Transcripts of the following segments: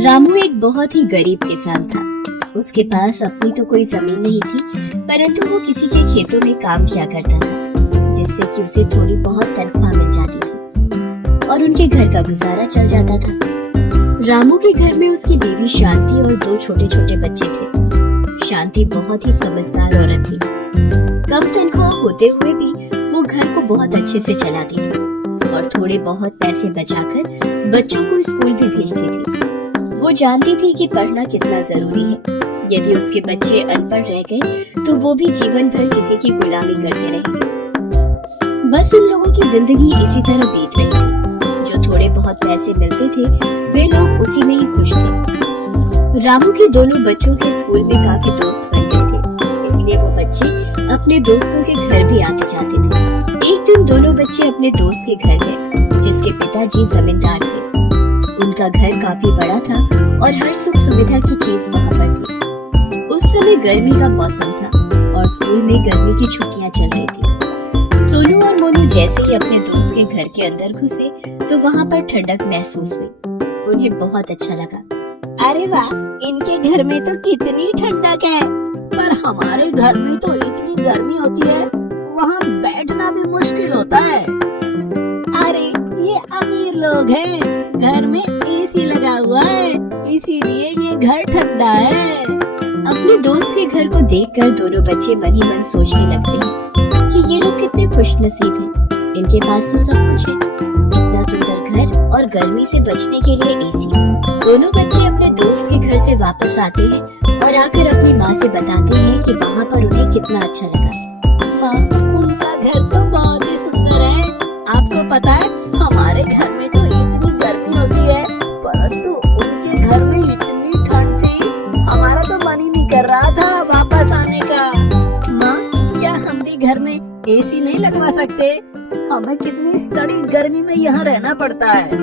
रामू एक बहुत ही गरीब किसान था। उसके पास अपनी तो कोई जमीन नहीं थी, परंतु वो किसी के खेतों में काम किया करता था, जिससे कि उसे थोड़ी बहुत तनख्वाह मिल जाती थी और उनके घर का गुजारा चल जाता था। रामू के घर में उसकी बीवी शांति और 2 छोटे छोटे बच्चे थे। शांति बहुत ही समझदार औरत थी। कम तनख्वाह होते हुए भी वो घर को बहुत अच्छे से चलाती थी और थोड़े बहुत पैसे बचाकर बच्चों को स्कूल भी भेजती थी। वो जानती थी कि पढ़ना कितना जरूरी है। यदि उसके बच्चे अनपढ़ रह गए तो वो भी जीवन भर किसी की गुलामी करते रहेंगे। बस उन लोगों की जिंदगी इसी तरह बीत रही थी। जो थोड़े बहुत पैसे मिलते थे वे लोग उसी में ही खुश थे। रामू के दोनों बच्चों के स्कूल में काफी दोस्त बन गए थे, इसलिए वो बच्चे अपने दोस्तों के घर भी आते जाते थे। एक दिन दोनों बच्चे अपने दोस्त के घर गए, जिसके पिताजी जमींदार थे। उनका घर काफी बड़ा था और हर सुख सुविधा की चीज वहाँ पर थी। उस समय गर्मी का मौसम था और स्कूल में गर्मी की छुट्टियाँ चल रही थी। सोनू और मोनू जैसे ही अपने दोस्त के घर के अंदर घुसे तो वहाँ पर ठंडक महसूस हुई। उन्हें बहुत अच्छा लगा। अरे वाह, इनके घर में तो कितनी ठंडक है, पर हमारे घर में तो इतनी गर्मी होती है, वहाँ बैठना भी मुश्किल होता है। अरे ये अमीर लोग हैं, घर में एसी लगा हुआ है, इसीलिए ये घर ठंडा है। अपने दोस्त के घर को देखकर दोनों बच्चे मन ही मन सोचने लगते हैं कि ये लोग कितने खुशनसीब हैं। इनके पास तो सब कुछ है, इतना सुंदर घर और गर्मी से बचने के लिए एसी। दोनों बच्चे अपने दोस्त के घर से वापस आते हैं और आकर अपनी माँ से बताते हैं कि वहाँ पर उन्हें कितना अच्छा लगा। माँ, उनका घर तो बहुत ही सुंदर है। आपको पता है, हमारे घर में तो इतनी गर्मी होती है, परंतु उनके घर में इतनी ठंड थी, हमारा तो मन ही नहीं कर रहा था वापस आने का। माँ, क्या हम भी घर में एसी नहीं लगवा सकते? हमें कितनी सड़ी गर्मी में यहाँ रहना पड़ता है।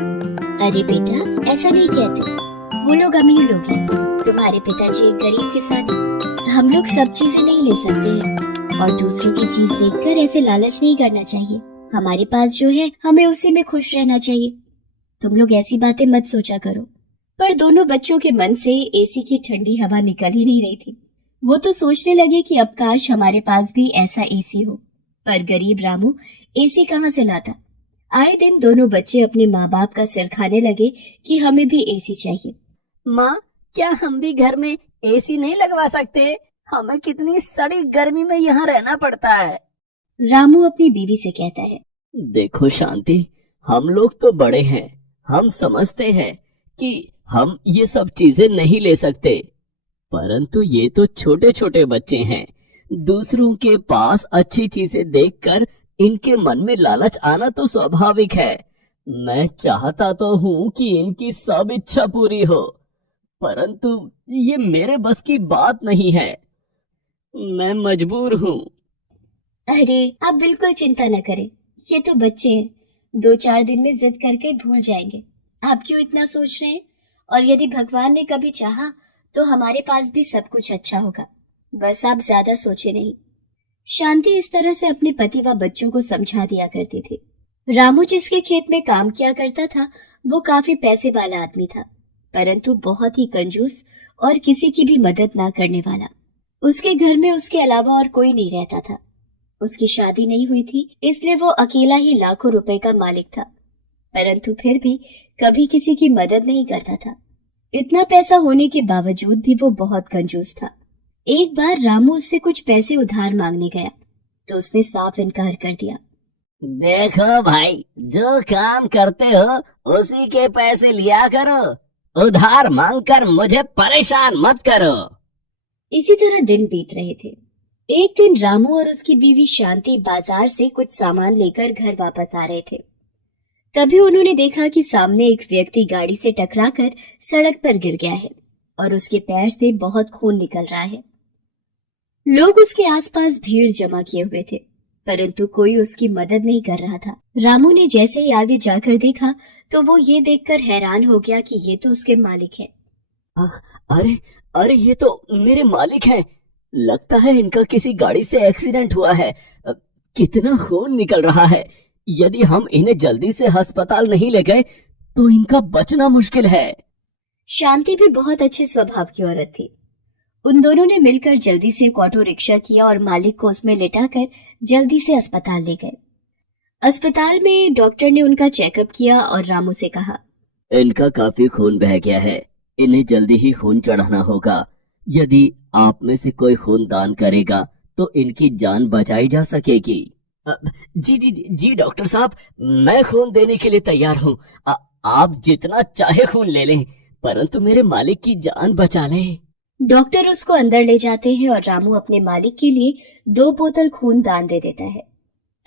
अरे बेटा, ऐसा नहीं कहते, वो लोग अमीर लोग हैं, तुम्हारे पिताजी एक गरीब किसान हैं। हम लोग सब चीजें नहीं ले सकते हैं और दूसरों की चीज देखकर ऐसे लालच नहीं करना चाहिए। हमारे पास जो है हमें उसी में खुश रहना चाहिए। तुम लोग ऐसी बातें मत सोचा करो। पर दोनों बच्चों के मन से एसी की ठंडी हवा निकल ही नहीं रही थी। वो तो सोचने लगे कि अब काश हमारे पास भी ऐसा एसी हो, पर गरीब रामू एसी कहाँ से लाता। आए दिन दोनों बच्चे अपने माँ बाप का सिर खाने लगे कि हमें भी एसी चाहिए। माँ, क्या हम भी घर में एसी नहीं लगवा सकते? हमें कितनी सड़ी गर्मी में यहाँ रहना पड़ता है। रामू अपनी बीवी से कहता है, देखो शांति, हम लोग तो बड़े हैं, हम समझते हैं कि हम ये सब चीजें नहीं ले सकते, परंतु ये तो छोटे छोटे बच्चे हैं। दूसरों के पास अच्छी चीजें देखकर इनके मन में लालच आना तो स्वाभाविक है। मैं चाहता तो हूँ कि इनकी सब इच्छा पूरी हो, परंतु ये मेरे बस की बात नहीं है। मैं मजबूर हूँ। अरे आप बिल्कुल चिंता न करें, ये तो बच्चे हैं, 2-4 दिन में जिद करके भूल जाएंगे। आप क्यों इतना सोच रहे हैं? और यदि भगवान ने कभी चाहा तो हमारे पास भी सब कुछ अच्छा होगा। बस आप ज्यादा सोचे नहीं। शांति इस तरह से अपने पति व बच्चों को समझा दिया करती थी। रामू जिसके खेत में काम किया करता था वो काफी पैसे वाला आदमी था, परंतु बहुत ही कंजूस और किसी की भी मदद ना करने वाला। उसके घर में उसके अलावा और कोई नहीं रहता था। उसकी शादी नहीं हुई थी, इसलिए वो अकेला ही लाखों रुपए का मालिक था, परंतु फिर भी कभी किसी की मदद नहीं करता था। इतना पैसा होने के बावजूद भी वो बहुत कंजूस था। एक बार रामू उससे कुछ पैसे उधार मांगने गया तो उसने साफ इनकार कर दिया। देखो भाई, जो काम करते हो उसी के पैसे लिया करो, उधार मांगकर मुझे परेशान मत करो। इसी तरह दिन बीत रहे थे। एक दिन रामू और उसकी बीवी शांति बाजार से कुछ सामान लेकर घर वापस आ रहे थे। तभी उन्होंने देखा कि सामने एक व्यक्ति गाड़ी से टकराकर सड़क पर गिर गया है और उसके पैर से बहुत खून निकल रहा है। लोग उसके आसपास भीड़ जमा किए हुए थे, परंतु कोई उसकी मदद नहीं कर रहा था। रामू ने जैसे ही आगे जाकर देखा तो वो ये देखकर हैरान हो गया कि ये तो उसके मालिक है। अरे अरे, ये तो मेरे मालिक हैं। लगता है इनका किसी गाड़ी से एक्सीडेंट हुआ है। कितना खून निकल रहा है। यदि हम इन्हें जल्दी से अस्पताल नहीं ले गए तो इनका बचना मुश्किल है। शांति भी बहुत अच्छे स्वभाव की औरत थी। उन दोनों ने मिलकर जल्दी से एक ऑटो रिक्शा किया और मालिक को उसमें लिटाकर जल्दी से अस्पताल ले गए। अस्पताल में डॉक्टर ने उनका चेकअप किया और रामू से कहा, इनका काफी खून बह गया है, इन्हें जल्दी ही खून चढ़ाना होगा। यदि आप में से कोई खून दान करेगा तो इनकी जान बचाई जा सकेगी। जी जी जी डॉक्टर साहब, मैं खून देने के लिए तैयार हूँ। आप जितना चाहे खून ले लें, परंतु मेरे मालिक की जान बचा लें। डॉक्टर उसको अंदर ले जाते हैं और रामू अपने मालिक के लिए 2 बोतल खून दान दे देता है।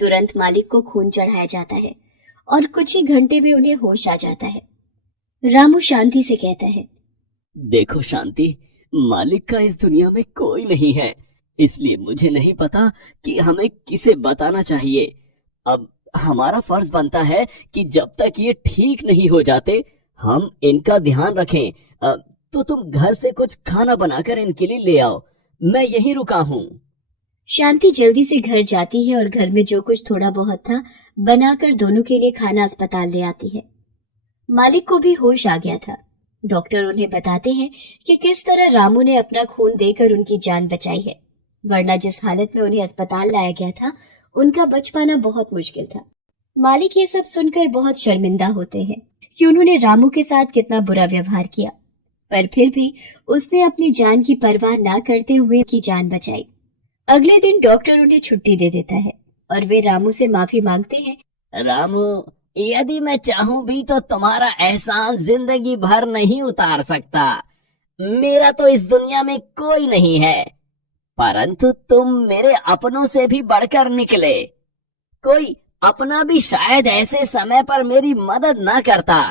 तुरंत मालिक को खून चढ़ाया जाता है और कुछ ही घंटे में उन्हें होश आ जाता है। रामू शांति से कहता है, देखो शांति, मालिक का इस दुनिया में कोई नहीं है, इसलिए मुझे नहीं पता कि हमें किसे बताना चाहिए। अब हमारा फर्ज बनता है कि जब तक ये ठीक नहीं हो जाते हम इनका ध्यान रखें। तो तुम घर से कुछ खाना बनाकर इनके लिए ले आओ, मैं यहीं रुका हूँ। शांति जल्दी से घर जाती है और घर में जो कुछ थोड़ा बहुत था बनाकर दोनों के लिए खाना अस्पताल ले आती है। मालिक को भी होश आ गया था। डॉक्टर उन्हें बताते हैं कि किस तरह रामू ने अपना खून देकर उनकी जान बचाई है, वरना जिस हालत में उन्हें अस्पताल लाया गया था उनका बच पाना बहुत मुश्किल था। मालिक ये सब सुनकर बहुत शर्मिंदा होते हैं कि उन्होंने रामू के साथ कितना बुरा व्यवहार किया, पर फिर भी उसने अपनी जान की परवाह ना करते हुए की जान बचाई। अगले दिन डॉक्टर उन्हें छुट्टी दे देता है और वे रामू से माफी मांगते हैं। रामू, यदि मैं चाहूं भी तो तुम्हारा एहसान जिंदगी भर नहीं उतार सकता। मेरा तो इस दुनिया में कोई नहीं है, परंतु तुम मेरे अपनों से भी बढ़कर निकले। कोई अपना भी शायद ऐसे समय पर मेरी मदद ना करता।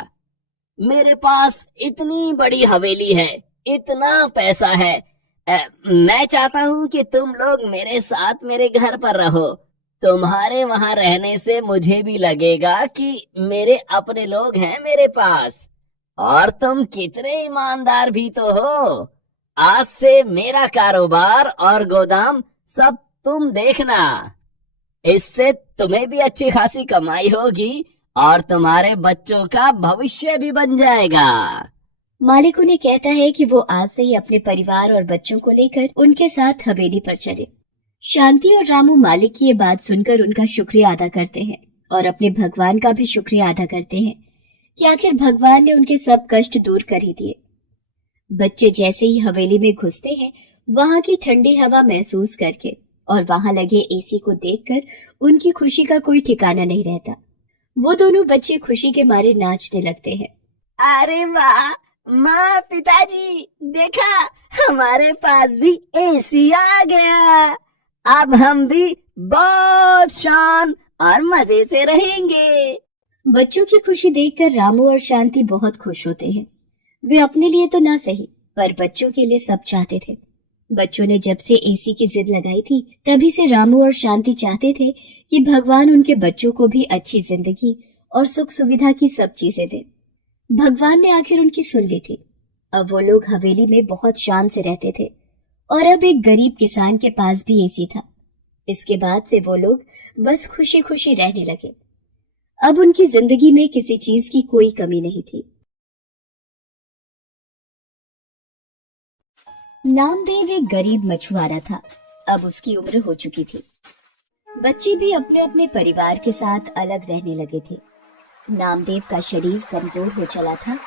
मेरे पास इतनी बड़ी हवेली है, इतना पैसा है। मैं चाहता हूँ कि तुम लोग मेरे साथ मेरे घर पर रहो। तुम्हारे वहां रहने से मुझे भी लगेगा कि मेरे अपने लोग हैं मेरे पास। और तुम कितने ईमानदार भी तो हो। आज से मेरा कारोबार और गोदाम सब तुम देखना। इससे तुम्हें भी अच्छी खासी कमाई होगी और तुम्हारे बच्चों का भविष्य भी बन जाएगा। मालिक उन्हें कहता है कि वो आज से ही अपने परिवार और बच्चों को लेकर उनके साथ हवेली पर चले। शांति और रामू मालिक की ये बात सुनकर उनका शुक्रिया अदा करते हैं और अपने भगवान का भी शुक्रिया अदा करते हैं कि आखिर भगवान ने उनके सब कष्ट दूर कर ही दिए। बच्चे जैसे ही हवेली में घुसते हैं, वहां की ठंडी हवा महसूस करके और वहां लगे एसी को देखकर उनकी खुशी का कोई ठिकाना नहीं रहता। वो दोनों बच्चे खुशी के मारे नाचने लगते हैं। अरे वाह माँ, पिताजी देखा, हमारे पास भी एसी आ गया। अब हम भी बहुत शान और मजे से रहेंगे। बच्चों की खुशी देखकर रामू और शांति बहुत खुश होते हैं। वे अपने लिए तो ना सही, पर बच्चों के लिए सब चाहते थे। बच्चों ने जब से एसी की जिद लगाई थी, तभी से रामू और शांति चाहते थे कि भगवान उनके बच्चों को भी अच्छी जिंदगी और सुख सुविधा की सब चीजें दे। भगवान ने आखिर उनकी सुन ली थी। अब वो लोग हवेली में बहुत शान से रहते थे और अब एक गरीब किसान के पास भी एसी था। इसके बाद से वो लोग बस खुशी खुशी रहने लगे। अब उनकी जिंदगी में किसी चीज की कोई कमी नहीं थी। नामदेव एक गरीब मछुआरा था। अब उसकी उम्र हो चुकी थी। बच्चे भी अपने अपने परिवार के साथ अलग रहने लगे थे। नामदेव का शरीर कमजोर हो चला था,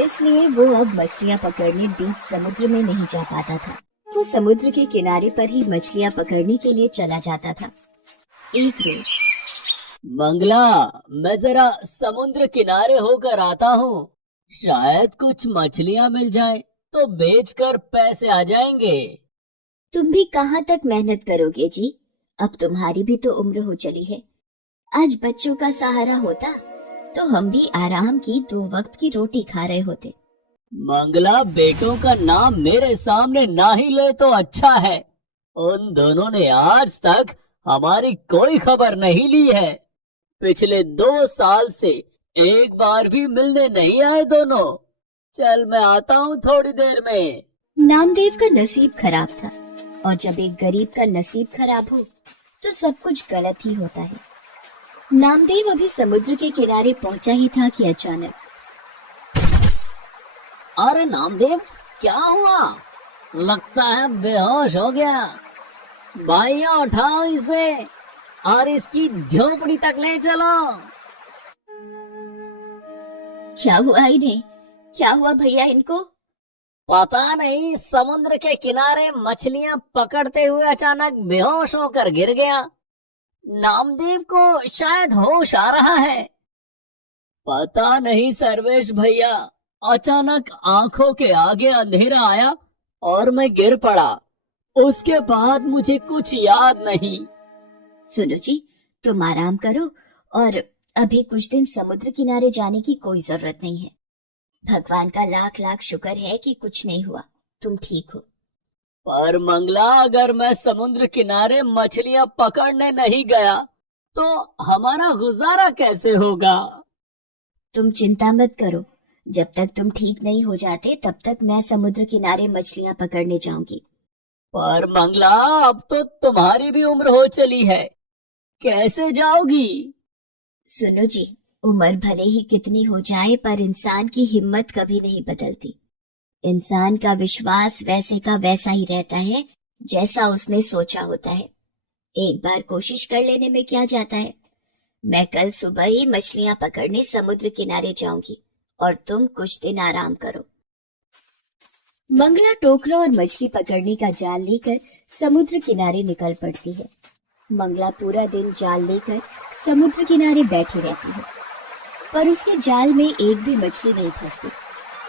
इसलिए वो अब मछलियां पकड़ने बीच समुद्र में नहीं जा पाता था। वो समुद्र के किनारे पर ही मछलियां पकड़ने के लिए चला जाता था। एक रोज, मंगला, मैं जरा समुद्र किनारे होकर आता हूँ। शायद कुछ मछलियाँ मिल जाए तो बेचकर पैसे आ जाएंगे। तुम भी कहाँ तक मेहनत करोगे जी? अब तुम्हारी भी तो उम्र हो चली है। आज बच्चों का सहारा होता तो हम भी आराम की 2 वक्त की रोटी खा रहे होते। मंगला, बेटों का नाम मेरे सामने ना ही ले तो अच्छा है। उन दोनों ने आज तक हमारी कोई खबर नहीं ली है। पिछले 2 साल से एक बार भी मिलने नहीं आए दोनों। चल मैं आता हूँ थोड़ी देर में। नामदेव का नसीब खराब था और जब एक गरीब का नसीब खराब हो तो सब कुछ गलत ही होता है। नामदेव अभी समुद्र के किनारे पहुंचा ही था कि अचानक, अरे नामदेव, क्या हुआ? लगता है बेहोश हो गया। भाइयों उठाओ इसे और इसकी झोपड़ी तक ले चलो। क्या हुआ इन्हें? क्या हुआ भैया इनको? पता नहीं, समुद्र के किनारे मछलियां पकड़ते हुए अचानक बेहोश होकर गिर गया। नामदेव को शायद होश आ रहा है। पता नहीं सर्वेश भैया, अचानक आंखों के आगे अंधेरा आया और मैं गिर पड़ा। उसके बाद मुझे कुछ याद नहीं। सुनो जी, तुम आराम करो और अभी कुछ दिन समुद्र किनारे जाने की कोई जरूरत नहीं है। भगवान का लाख लाख शुक्र है कि कुछ नहीं हुआ, तुम ठीक हो। पर मंगला, अगर मैं समुद्र किनारे मछलियां पकड़ने नहीं गया तो हमारा गुजारा कैसे होगा? तुम चिंता मत करो, जब तक तुम ठीक नहीं हो जाते तब तक मैं समुद्र किनारे मछलियां पकड़ने जाऊंगी। पर मंगला, अब तो तुम्हारी भी उम्र हो चली है, कैसे जाओगी? सुनो जी, उम्र भले ही कितनी हो जाए पर इंसान की हिम्मत कभी नहीं बदलती। इंसान का विश्वास वैसे का वैसा ही रहता है जैसा उसने सोचा होता है। एक बार कोशिश कर लेने में क्या जाता है। मैं कल सुबह ही मछलियां पकड़ने समुद्र किनारे जाऊंगी और तुम कुछ दिन आराम करो। मंगला टोकरा और मछली पकड़ने का जाल लेकर समुद्र किनारे निकल पड़ती है। मंगला पूरा दिन जाल लेकर समुद्र किनारे बैठी रहती है, पर उसके जाल में एक भी मछली नहीं फंसती।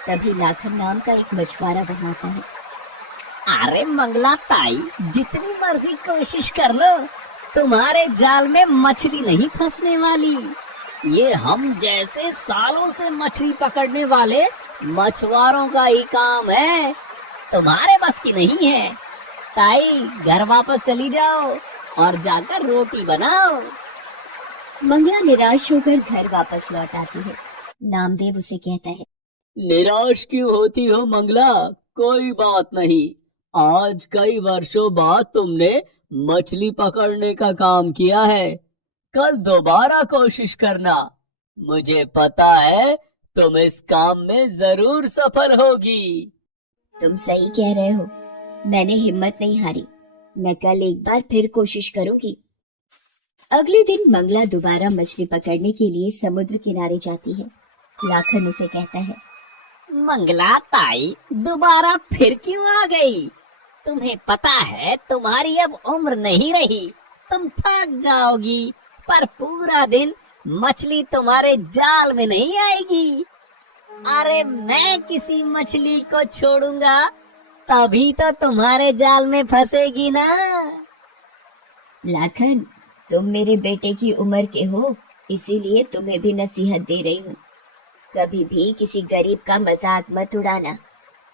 तभी लाखन नाम का एक मछुआरा वहां आता है। अरे मंगला ताई, जितनी मर्जी कोशिश कर लो, तुम्हारे जाल में मछली नहीं फंसने वाली। ये हम जैसे सालों से मछली पकड़ने वाले मछुआरों का ही काम है, तुम्हारे बस की नहीं है। ताई, घर वापस चली जाओ और जाकर रोटी बनाओ। मंगला निराश होकर घर वापस लौट आती है। नामदेव उसे कहता है, निराश क्यों होती हो मंगला? कोई बात नहीं, आज कई वर्षों बाद तुमने मछली पकड़ने का काम किया है। कल दोबारा कोशिश करना, मुझे पता है तुम इस काम में जरूर सफल होगी। तुम सही कह रहे हो, मैंने हिम्मत नहीं हारी। मैं कल एक बार फिर कोशिश करूंगी। अगले दिन मंगला दोबारा मछली पकड़ने के लिए समुद्र किनारे जाती है। लाखन उसे कहता है, मंगला ताई, दोबारा फिर क्यों आ गई? तुम्हें पता है तुम्हारी अब उम्र नहीं रही, तुम थक जाओगी, पर पूरा दिन मछली तुम्हारे जाल में नहीं आएगी। अरे मैं किसी मछली को छोड़ूंगा तभी तो तुम्हारे जाल में फंसेगी ना। लाखन, तुम मेरे बेटे की उम्र के हो, इसीलिए तुम्हें भी नसीहत दे रही हूँ। कभी भी किसी गरीब का मजाक मत उड़ाना।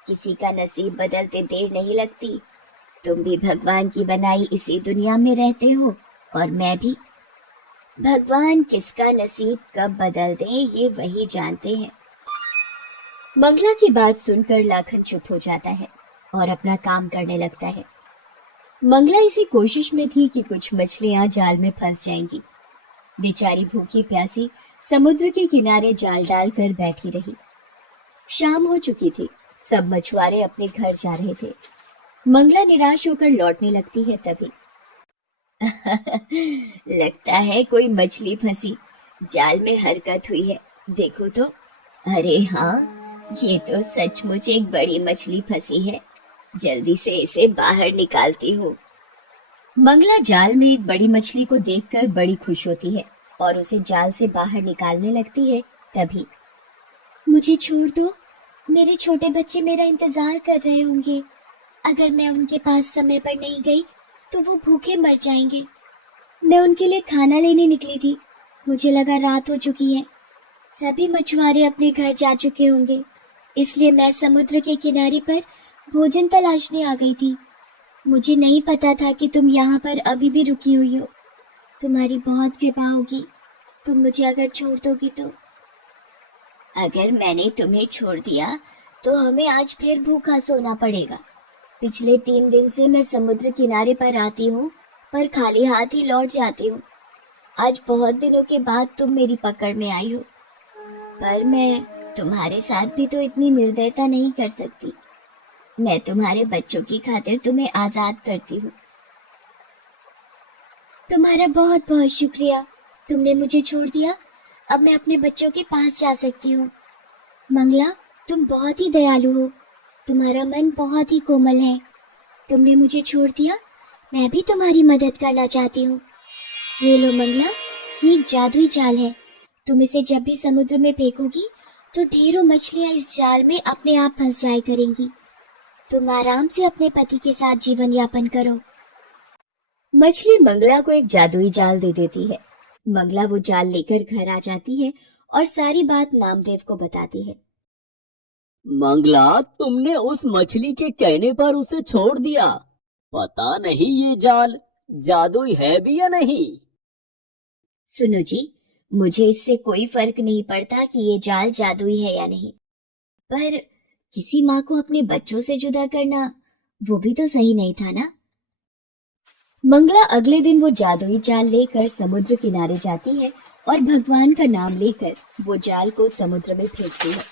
किसी का नसीब बदलते देर नहीं लगती। तुम भी भगवान की बनाई इसी दुनिया में रहते हो और मैं भी। भगवान किसका नसीब कब बदल दे ये वही जानते हैं। मंगला की बात सुनकर लाखन चुप हो जाता है और अपना काम करने लगता है। मंगला इसी कोशिश में थी कि कुछ मछलियां जाल में फंस जाएंगी। बेचारी भूखी प्यासी समुद्र के किनारे जाल डालकर बैठी रही। शाम हो चुकी थी, सब मछुआरे अपने घर जा रहे थे। मंगला निराश होकर लौटने लगती है तभी लगता है कोई मछली फंसी, जाल में हरकत हुई है, देखो तो। अरे हाँ, ये तो सचमुच एक बड़ी मछली फंसी है, जल्दी से इसे बाहर निकालती हूँ। मंगला जाल में एक बड़ी मछली को देखकर बड़ी खुश होती है और उसे जाल से बाहर निकालने लगती है। तभी, मुझे छोड़ दो, मेरे छोटे बच्चे मेरा इंतजार कर रहे होंगे। अगर मैं उनके पास समय पर नहीं गई तो वो भूखे मर जाएंगे। मैं उनके लिए खाना लेने निकली थी, मुझे लगा रात हो चुकी है। सभी मछुआरे अपने घर जा चुके होंगे, इसलिए मैं समुद्र के किनारे पर भोजन तलाशने आ गई थी। मुझे नहीं पता था कि तुम यहाँ पर अभी भी रुकी हुई हो। तुम्हारी बहुत कृपा होगी, तुम मुझे अगर छोड़ दोगी तो। अगर मैंने तुम्हें छोड़ दिया तो हमें आज फिर भूखा सोना पड़ेगा। पिछले 3 दिन से मैं समुद्र किनारे पर आती हूँ, पर खाली हाथ ही लौट जाती हूँ। आज बहुत दिनों के बाद तुम मेरी पकड़ में आई हो, पर मैं तुम्हारे साथ भी तो इतनी निर्दयता नहीं कर सकती। मैं तुम्हारे बच्चों की खातिर तुम्हें आजाद करती हूँ। तुम्हारा बहुत बहुत शुक्रिया, तुमने मुझे छोड़ दिया। अब मैं अपने बच्चों के पास जा सकती हूँ। मंगला, तुम बहुत ही दयालु हो, तुम्हारा मन बहुत ही कोमल है। तुमने मुझे छोड़ दिया, मैं भी तुम्हारी मदद करना चाहती हूँ। ये लो मंगला, ये एक जादुई जाल है। तुम इसे जब भी समुद्र में फेंकोगी तो ढेरों मछलियाँ इस जाल में अपने आप फंस जाया करेंगी। तुम आराम से अपने पति के साथ जीवन यापन करो। मछली मंगला को एक जादुई जाल दे देती है। मंगला वो जाल लेकर घर आ जाती है और सारी बात नामदेव को बताती है। मंगला, तुमने उस मछली के कहने पर उसे छोड़ दिया। पता नहीं ये जाल जादुई है भी या नहीं। सुनो जी, मुझे इससे कोई फर्क नहीं पड़ता कि ये जाल जादुई है या नहीं, पर किसी माँ को अपने बच्चों से जुदा करना वो भी तो सही नहीं था ना। मंगला अगले दिन वो जादुई जाल लेकर समुद्र किनारे जाती है और भगवान का नाम लेकर वो जाल को समुद्र में फेंकती है।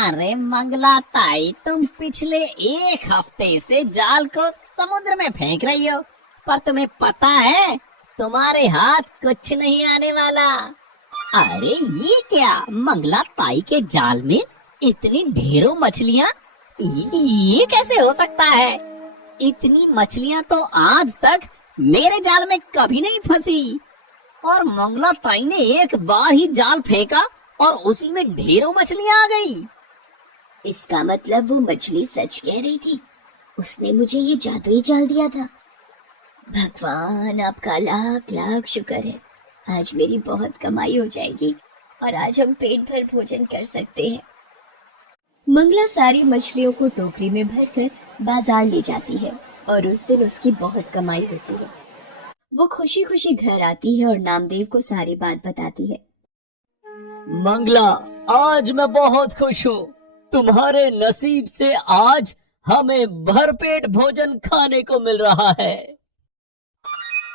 अरे मंगला ताई, तुम पिछले एक हफ्ते से जाल को समुद्र में फेंक रही हो, पर तुम्हें पता है तुम्हारे हाथ कुछ नहीं आने वाला। अरे ये क्या, मंगला ताई के जाल में इतनी ढेरों मछलियाँ, ये कैसे हो सकता है? इतनी मछलियाँ तो आज तक मेरे जाल में कभी नहीं फंसी। और मंगला ताई ने एक बार ही जाल फेंका और उसी में ढेरों मछलियाँ आ गई। इसका मतलब वो मछली सच कह रही थी, उसने मुझे ये जादुई जाल दिया था। भगवान, आपका लाख लाख शुक्र है। आज मेरी बहुत कमाई हो जाएगी और आज हम पेट भर भोजन कर सकते हैं। मंगला सारी मछलियों को टोकरी में भरकर बाजार ले जाती है और उस दिन उसकी बहुत कमाई होती है। वो खुशी खुशी घर आती है और नामदेव को सारी बात बताती है। मंगला, आज मैं बहुत खुश हूँ। तुम्हारे नसीब से आज हमें भरपेट भोजन खाने को मिल रहा है।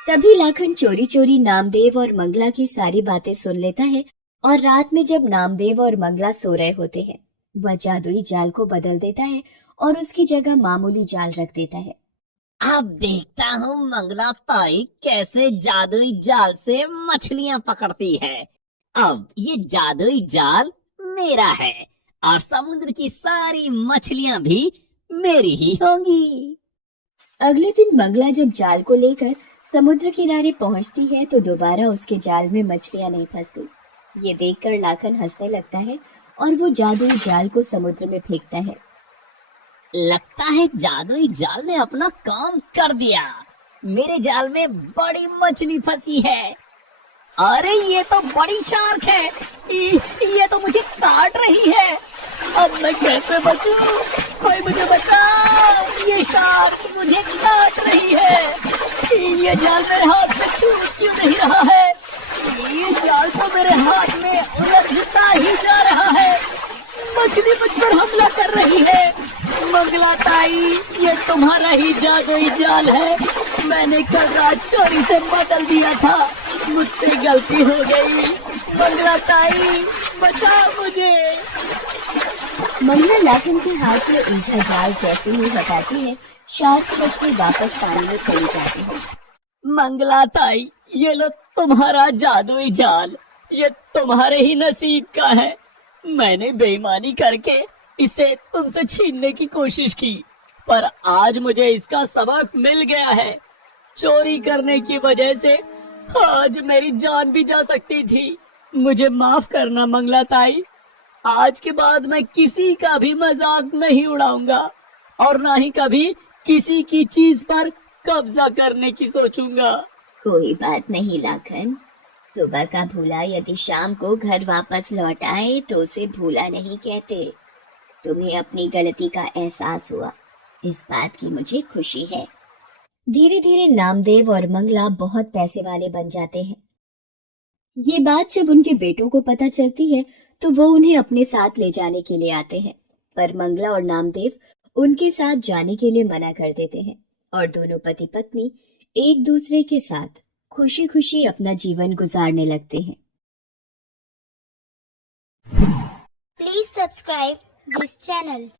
तभी लाखन चोरी चोरी नामदेव और मंगला की सारी बातें सुन लेता है और रात में जब नामदेव और मंगला सो रहे होते हैं, वह जादुई जाल को बदल देता है और उसकी जगह मामूली जाल रख देता है। अब देखता हूँ मंगला ताई कैसे जादुई जाल से मछलियाँ पकड़ती है। अब ये जादुई जाल मेरा है और समुद्र की सारी मछलियाँ भी मेरी ही होंगी। अगले दिन मंगला जब जाल को लेकर समुद्र किनारे पहुंचती है तो दोबारा उसके जाल में मछलियां नहीं फंसती। ये देखकर लाखन हंसने लगता है और वो जादुई जाल को समुद्र में फेंकता है। लगता है जादुई जाल ने अपना काम कर दिया। मेरे जाल में बड़ी मछली फंसी है। अरे ये तो बड़ी शार्क है, ये तो मुझे काट रही है। अब मैं कैसे बचूं? कोई मुझे बचाओ, ये शार्क मुझे काट रही है। ये जाल मेरे हाथ में छूट क्यों नहीं रहा है? ये जाल तो मेरे हाथ में उलझता ही जा रहा है। मछली मुझ पर हमला कर रही है। मंगला ताई, ये तुम्हारा ही जादुई जाल है। मैंने कल रात चोरी से बदल दिया था, मुझसे गलती हो गई। मंगला ताई, बचाओ मुझे। मंगला लाखन के हाथ में उलझा जाल जैसे ही हटाती है, शार्क मछली वापस पानी में चली जाती है। मंगला ताई, ये लो तुम्हारा जादुई जाल। ये तुम्हारे ही नसीब का है। मैंने बेईमानी करके इसे तुमसे छीनने की कोशिश की, पर आज मुझे इसका सबक मिल गया है। चोरी करने की वजह से आज मेरी जान भी जा सकती थी। मुझे माफ करना मंगला ताई। आज के बाद मैं किसी का भी मजाक नहीं उड़ाऊंगा और ना ही कभी किसी की चीज पर कब्जा करने की सोचूंगा। कोई बात नहीं लाखन, सुबह का भूला यदि शाम को घर वापस लौट आए तो उसे भूला नहीं कहते। तुम्हें अपनी गलती का एहसास हुआ, इस बात की मुझे खुशी है। धीरे धीरे नामदेव और मंगला बहुत पैसे वाले बन जाते हैं। ये बात जब उनके बेटों को पता चलती है तो वो उन्हें अपने साथ ले जाने के लिए आते हैं, पर मंगला और नामदेव उनके साथ जाने के लिए मना कर देते हैं और दोनों पति पत्नी एक दूसरे के साथ खुशी खुशी अपना जीवन गुजारने लगते हैं। Please subscribe this channel.